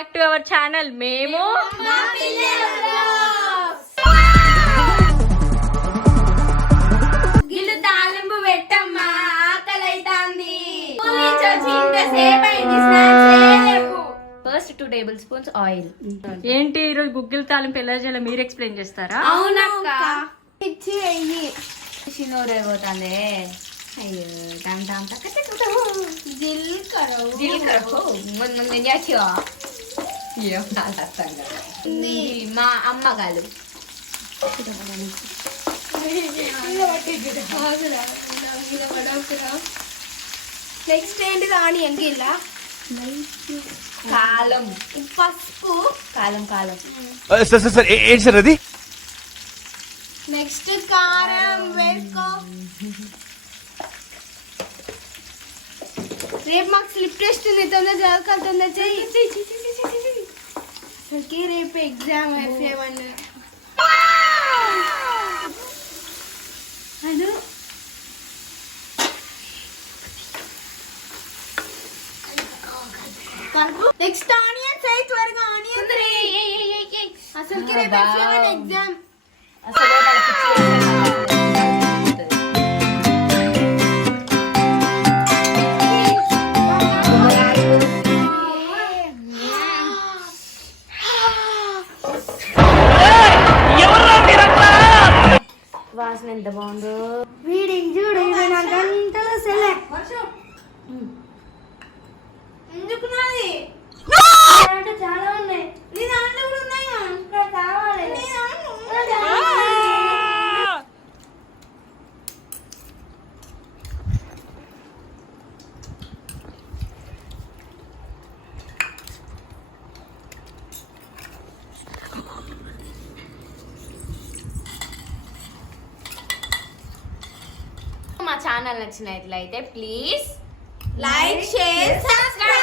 Back to our channel మేము తాలింపు first two tablespoons oil ఏంటి ఈరోజు గుగ్గిల్ తాలింపు ఎలా చేయాలో మీరు ఎక్స్ప్లెయిన్ చేస్తారా? అవునక్క. ఇచ్చి వెయ్యి చిన్నోరు అయిపోతుంది. అయ్యో దాని దాని తక్క జీలకర్ర జీలకర్ర ముందు ముందు ఏం చేసావా మా అమ్మగారు. నెక్స్ట్ ఏంటి రాని ఎంగిల్లా కాలం. పసుపు. కాలం కాలం. సార్ సార్ సార్ ఏ- ఏంటి సార్ అది? నెక్స్ట్ కారం వేసుకో. రేపు మాకు స్లిప్ టెస్ట్ ఉంది తొందర చదువుకోవాలి తొందర చెయ్యి. అసలుకి రేపు ఎగ్జామ్ ఎఫ్ఏ వన్ అదు నెక్స్ట్ ఆనియన్స్ అయి త్వరగా ఆనియన్స్ రేపు వన్ ఎగ్జామ్ అసలు వాసన ఎంత బాగుందో. వీడింగ్ చూడు ఇవి నా గంటలో సెలె ఎందుకు నాది? ఛానల్ నచ్చినట్లయితే ప్లీజ్ లైక్ షేర్ సబ్స్క్రైబ్